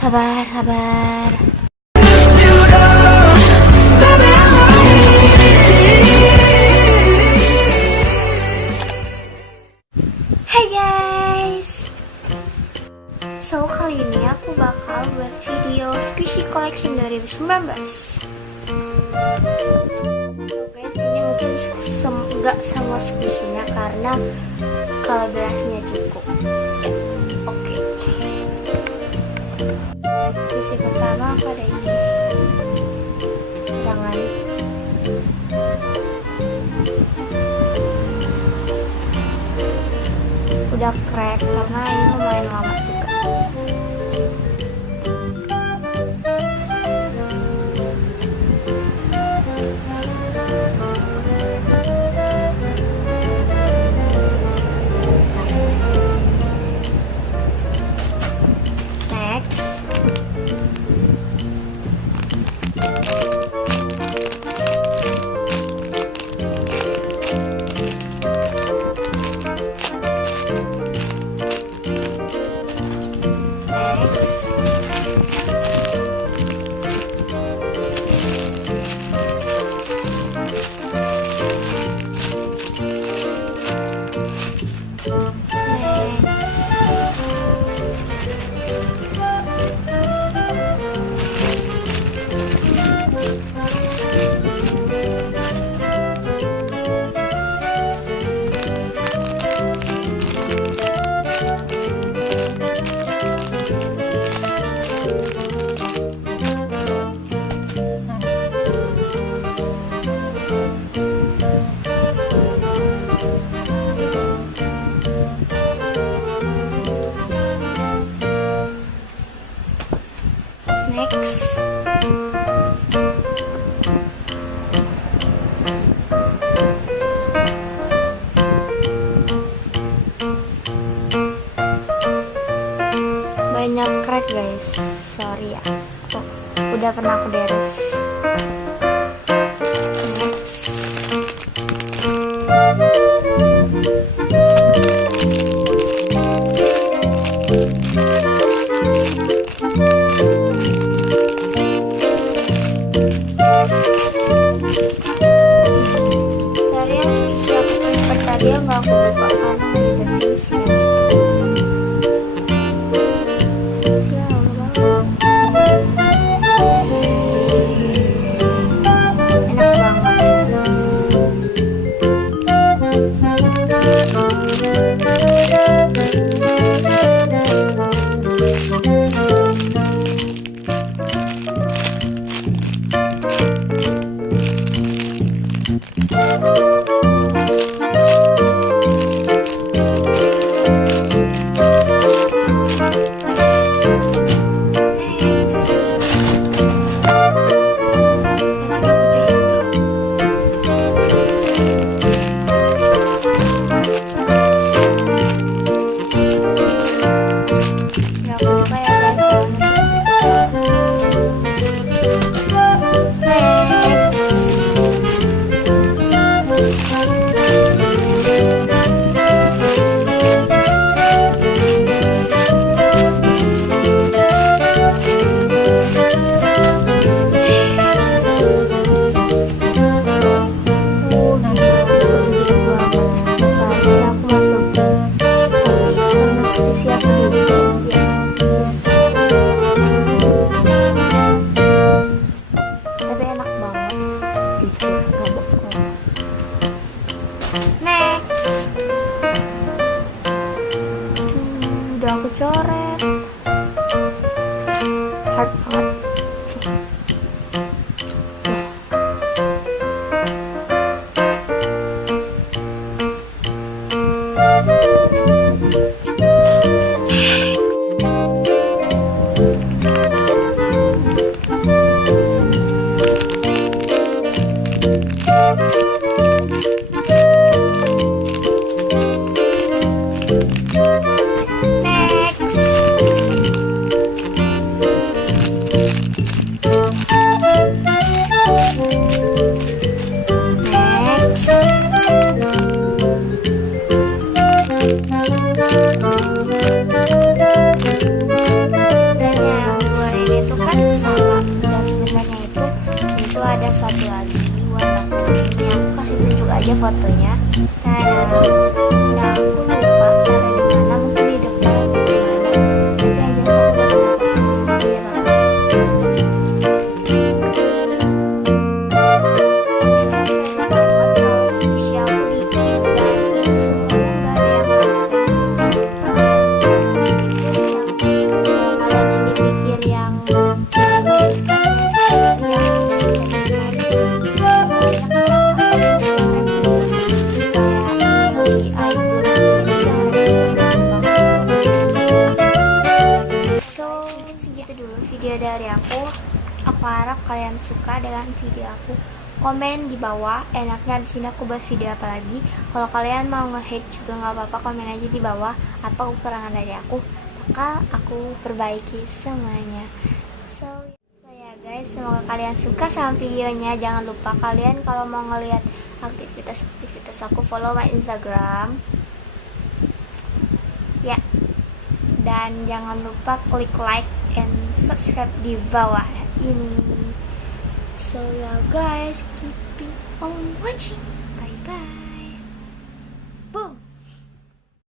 Sabar, sabar. Hai guys. So kali ini aku bakal buat video Squishy Collection 2019. So guys, ini mungkin nggak semua squishy-nya karena kalibrasinya cukup. Ya, oke. Squishy pertama aku ada ini. Jangan. Udah crack karena ini lumayan lama juga. Next, banyak crack guys, sorry ya. Oh, udah pernah aku deres. Sorry yang squishy aku transfer tadi nggak aku buka karena ada tingsnya. Tapi enak banget, jujur gak bohong. Next, udah aku coret, hard banget. Next, satu lagi warna kuningnya. Aku kasih tunjuk aja fotonya. Nah aku lupa taruh di mana, mungkin di depan atau di mana, tapi yang jelas aku udah punya fotonya. Jadi ya Bapak, kalau squishy aku dikit dan itu semuanya nggak ada yang AdSense. Kalau kalian ini pikir yang video dari aku harap kalian suka dengan video aku. Komen di bawah enaknya abis ini aku buat video apa lagi. Kalau kalian mau nge-hate juga nggak apa-apa, komen aja di bawah apa kekurangan dari aku, bakal aku perbaiki semuanya. So ya guys, semoga kalian suka sama videonya. Jangan lupa kalian kalau mau ngelihat aktivitas aku, follow my Instagram ya, dan jangan lupa klik like and subscribe di bawah ini. So ya guys, keep on watching. Bye bye.